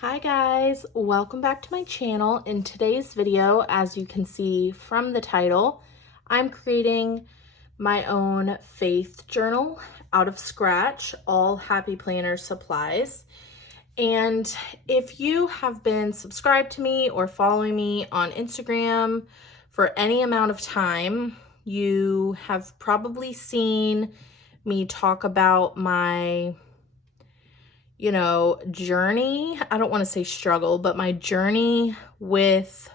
Hi guys, welcome back to my channel. In today's video, as you can see from the title, I'm creating my own faith journal out of scratch, all Happy Planner supplies. And if you have been subscribed to me or following me on Instagram for any amount of time, you have probably seen me talk about my journey. I don't want to say struggle, but my journey with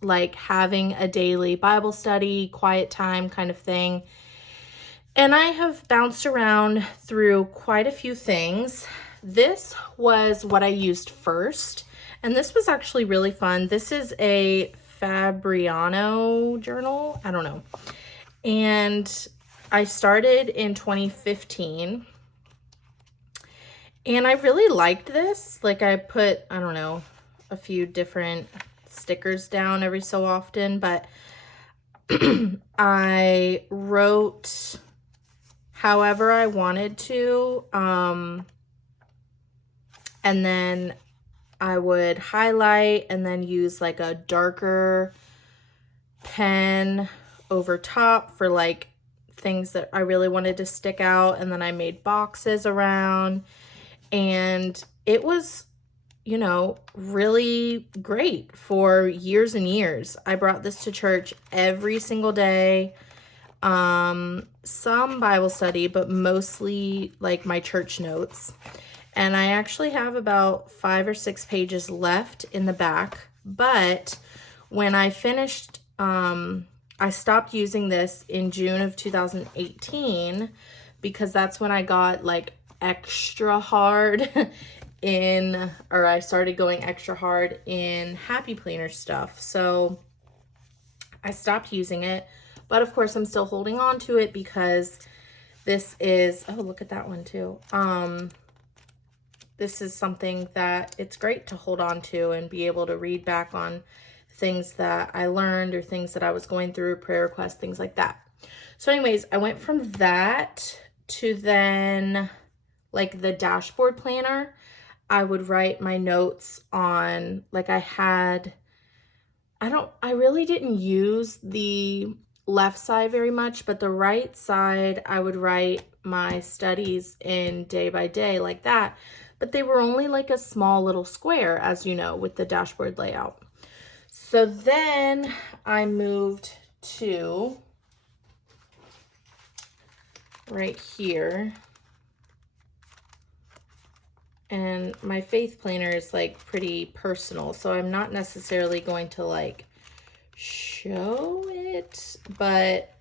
like having a daily Bible study, quiet time kind of thing. And I have bounced around through quite a few things. This was what I used first, and this was actually really fun. This is a Fabriano journal. I don't know. And I started in 2015. And I really liked this. Like I put, I don't know, a few different stickers down every so often, but I wrote however I wanted to. And then I would highlight and then use like a darker pen over top for like things that I really wanted to stick out. And then I made boxes around. And it was, really great for years and years. I brought this to church every single day. Some Bible study, but mostly like my church notes. And I actually have about 5 or 6 pages left in the back. But when I finished, I stopped using this in June of 2018 because that's when I got like extra hard I started going extra hard in Happy Planner stuff. So I stopped using it, but of course I'm still holding on to it because this is, oh, look at that one too. This is something that it's great to hold on to and be able to read back on things that I learned or things that I was going through, prayer requests, things like that. So anyways, I went from that to then like the dashboard planner. I would write my notes on, like I really didn't use the left side very much, but the right side, I would write my studies in day by day like that. But they were only like a small little square, as you know, with the dashboard layout. So then I moved to right here. And my faith planner is like pretty personal, so I'm not necessarily going to like show it, but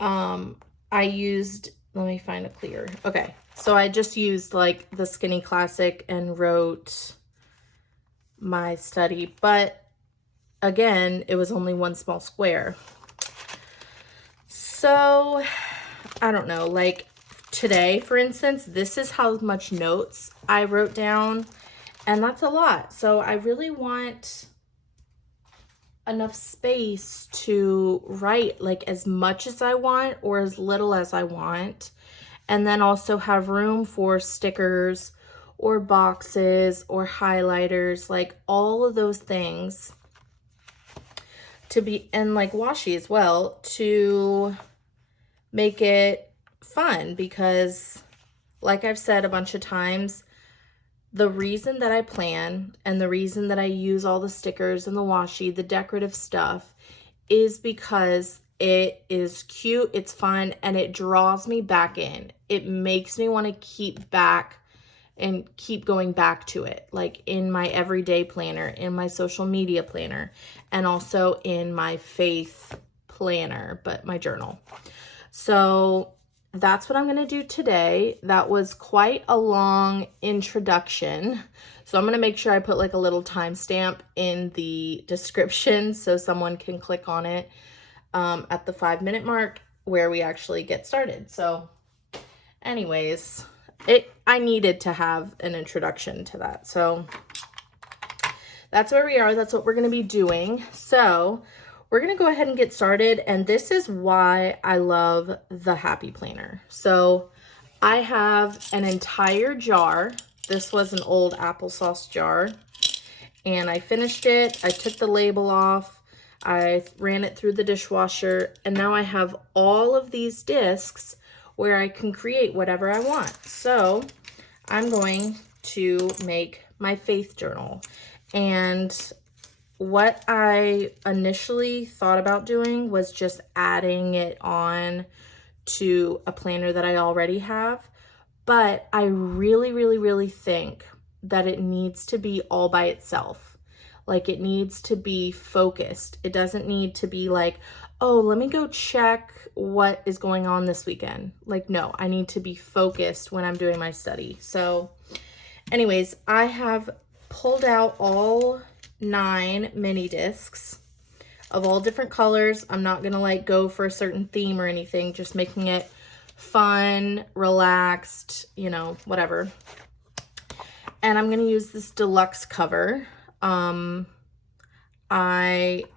I used, let me find a clear. Okay, so I just used like the Skinny Classic and wrote my study, but again, it was only one small square. So I don't know, like today, for instance, this is how much notes I wrote down, and that's a lot. So I really want enough space to write like as much as I want or as little as I want, and then also have room for stickers or boxes or highlighters, like all of those things to be, and like washi as well, to make it fun. Because like I've said a bunch of times, the reason that I plan and the reason that I use all the stickers and the washi, the decorative stuff, is because it is cute, it's fun, and it draws me back in. It makes me want to keep back and keep going back to it, like in my everyday planner, in my social media planner, and also in my faith planner, but my journal. So that's what I'm going to do today. That was quite a long introduction. So I'm going to make sure I put like a little timestamp in the description so someone can click on it at the 5-minute mark where we actually get started. So anyways, I needed to have an introduction to that. So that's where we are. That's what we're going to be doing. So we're going to go ahead and get started. And this is why I love the Happy Planner. So I have an entire jar This was an old applesauce jar, and I finished it. I took the label off. I ran it through the dishwasher, and now I have all of these discs where I can create whatever I want. So I'm going to make my faith journal. And what I initially thought about doing was just adding it on to a planner that I already have. But I really, really, really think that it needs to be all by itself. Like, it needs to be focused. It doesn't need to be like, oh, let me go check what is going on this weekend. Like, no, I need to be focused when I'm doing my study. So anyways, I have pulled out all 9 mini discs of all different colors. I'm not gonna like go for a certain theme or anything, just making it fun, relaxed, you know, whatever. And I'm gonna use this deluxe cover.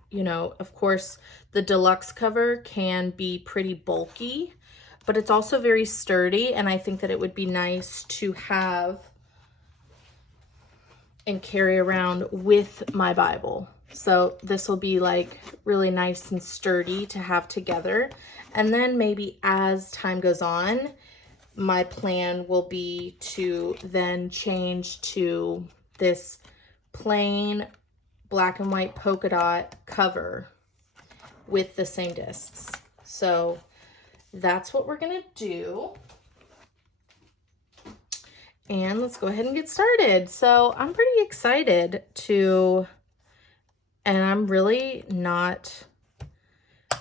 You know, of course, the deluxe cover can be pretty bulky, but it's also very sturdy, and I think that it would be nice to have and carry around with my Bible. So this will be like really nice and sturdy to have together. And then maybe as time goes on, my plan will be to then change to this plain black and white polka dot cover with the same discs. So that's what we're gonna do. And let's go ahead and get started. So I'm pretty excited and I'm really not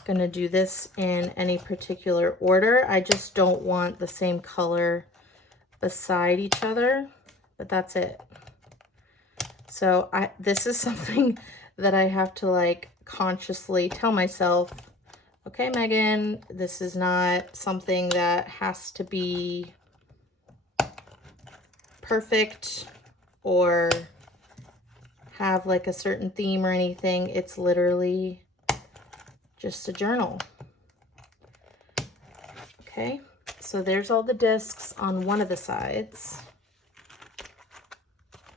gonna do this in any particular order. I just don't want the same color beside each other, but that's it. So this is something that I have to like consciously tell myself, okay, Megan, this is not something that has to be perfect or have like a certain theme or anything. It's literally just a journal. Okay, so there's all the discs on one of the sides.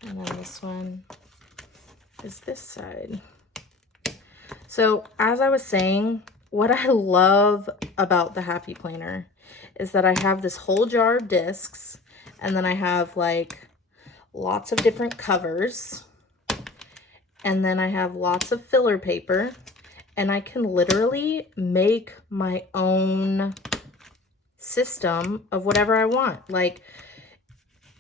And then this one is this side. So as I was saying, what I love about the Happy Planner is that I have this whole jar of discs, and then I have like lots of different covers, and then I have lots of filler paper, and I can literally make my own system of whatever I want. Like,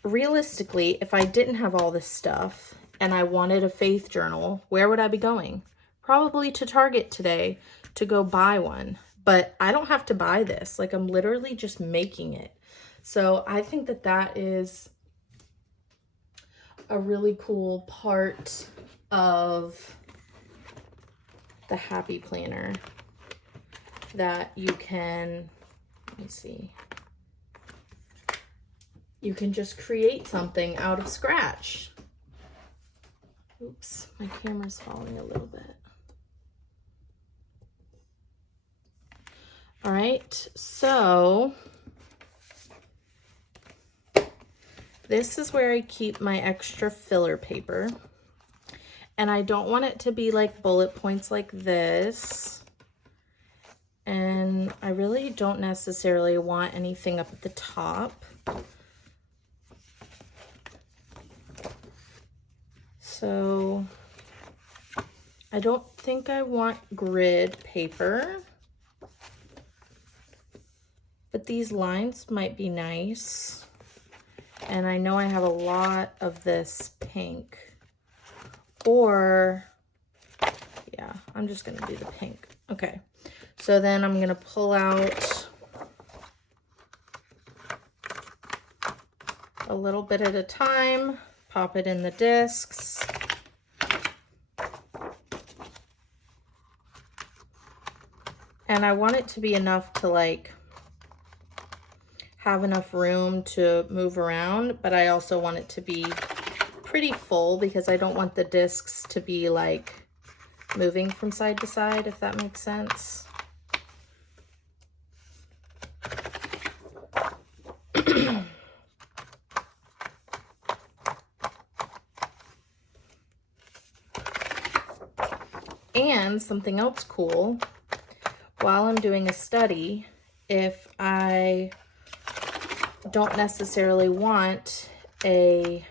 realistically, if I didn't have all this stuff and I wanted a faith journal, where would I be going? Probably to Target today to go buy one. But I don't have to buy this. Like, I'm literally just making it. So I think that that is a really cool part of the Happy Planner, that you can, let me see, you can just create something out of scratch. Oops, my camera's falling a little bit. All right, so this is where I keep my extra filler paper. And I don't want it to be like bullet points like this. And I really don't necessarily want anything up at the top. So I don't think I want grid paper, but these lines might be nice. And I know I have a lot of this pink, or yeah, I'm just gonna do the pink. Okay, so then I'm gonna pull out a little bit at a time, pop it in the discs. And I want it to be enough to like have enough room to move around, but I also want it to be pretty full because I don't want the discs to be like moving from side to side, if that makes sense. And something else cool, while I'm doing a study, if I don't necessarily want a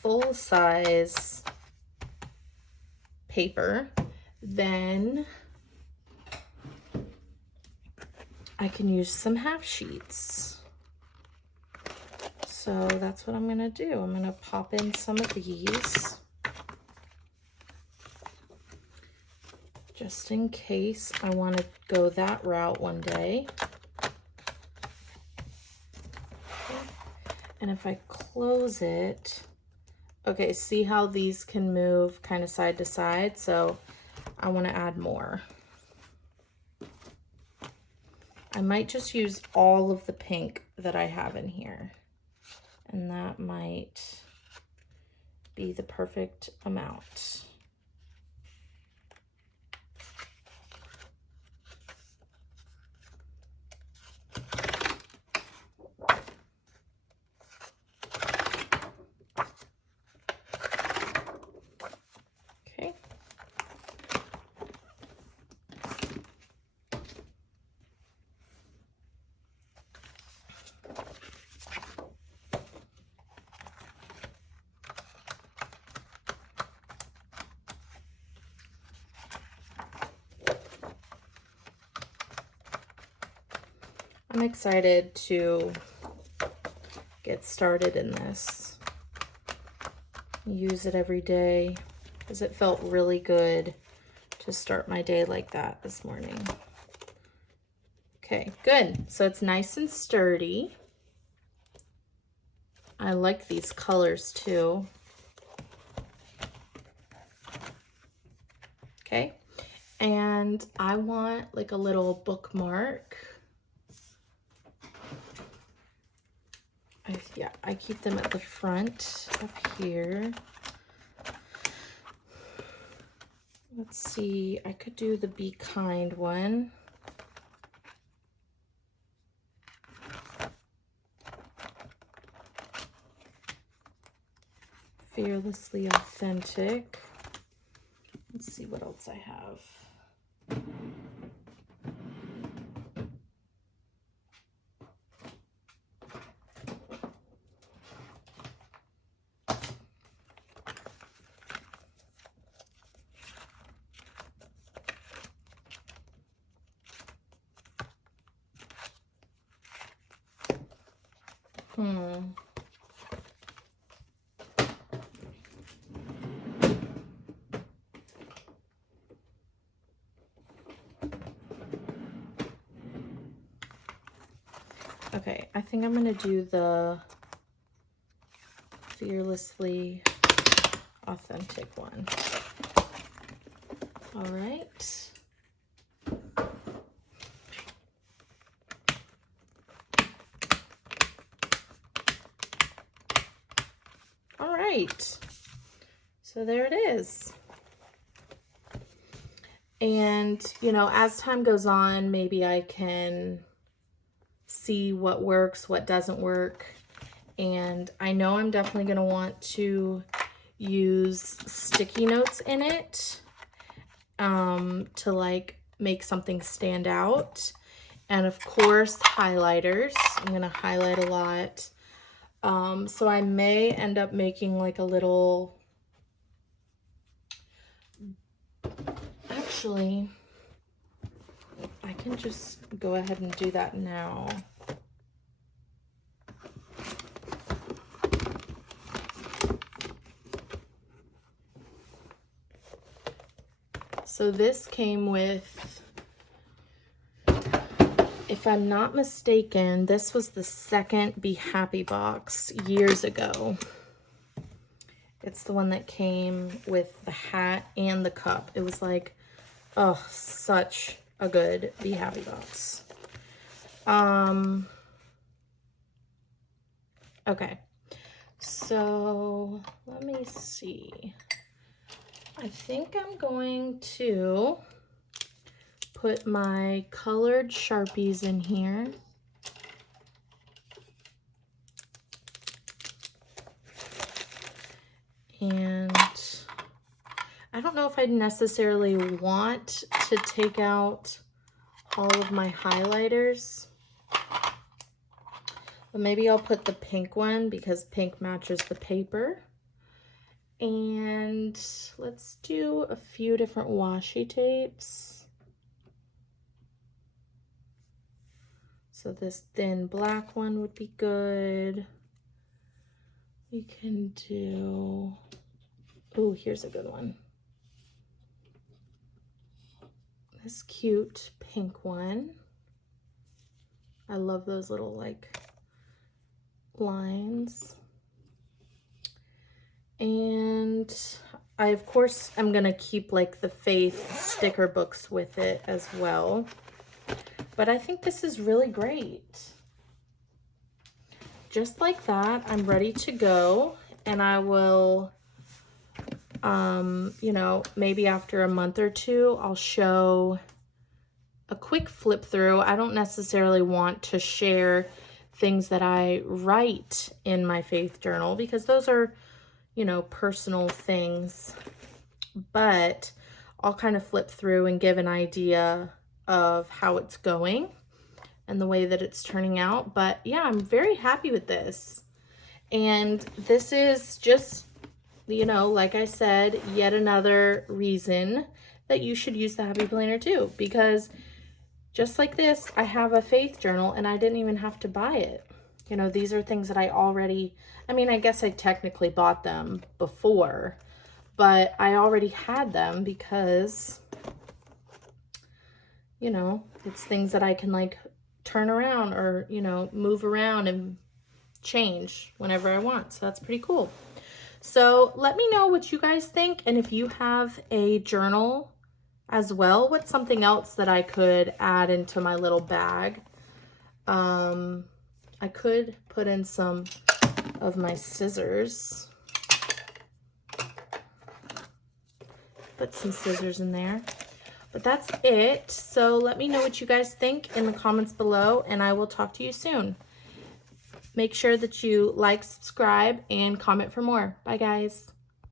full-size paper, then I can use some half sheets. So that's what I'm gonna do. I'm gonna pop in some of these just in case I want to go that route one day. And if I close it, okay, see how these can move kind of side to side? So I want to add more. I might just use all of the pink that I have in here, and that might be the perfect amount. Okay. I'm excited to get started in this. Use it every day because it felt really good to start my day like that this morning. Okay, good. So it's nice and sturdy. I like these colors too. Okay, and I want like a little bookmark. I keep them at the front up here. Let's see, I could do the Be Kind one. Fearlessly Authentic. Let's see what else I have. Okay, I think I'm gonna do the Fearlessly Authentic one. All right. All right. So there it is. And, you know, as time goes on, maybe I can see what works, what doesn't work. And I know I'm definitely going to want to use sticky notes in it to like make something stand out. And of course, highlighters. I'm going to highlight a lot. So I may end up making like a little, actually, I can just go ahead and do that now. So this came with, if I'm not mistaken, this was the second Be Happy box years ago. It's the one that came with the hat and the cup. It was like, oh, such a good Be Happy box. Okay, so let me see. I think I'm going to put my colored Sharpies in here. And I don't know if I necessarily want to take out all of my highlighters, but maybe I'll put the pink one because pink matches the paper. And let's do a few different washi tapes. So this thin black one would be good. We can do, oh, here's a good one. This cute pink one. I love those little like lines. And I, of course, I'm gonna keep like the Faith sticker books with it as well. But I think this is really great. Just like that, I'm ready to go, and I will, you know, maybe after a month or two, I'll show a quick flip through. I don't necessarily want to share things that I write in my Faith journal because those are, you know, personal things, but I'll kind of flip through and give an idea of how it's going and the way that it's turning out. But yeah, I'm very happy with this. And this is just, you know, like I said, yet another reason that you should use the Happy Planner too, because just like this, I have a Faith journal and I didn't even have to buy it. You know, these are things that I already, I mean, I guess I technically bought them before, but I already had them because, you know, it's things that I can like turn around or, you know, move around and change whenever I want. So that's pretty cool. So let me know what you guys think. And if you have a journal as well, what's something else that I could add into my little bag? I could put in some of my scissors. Put some scissors in there. But that's it. So let me know what you guys think in the comments below, and I will talk to you soon. Make sure that you like, subscribe, and comment for more. Bye, guys.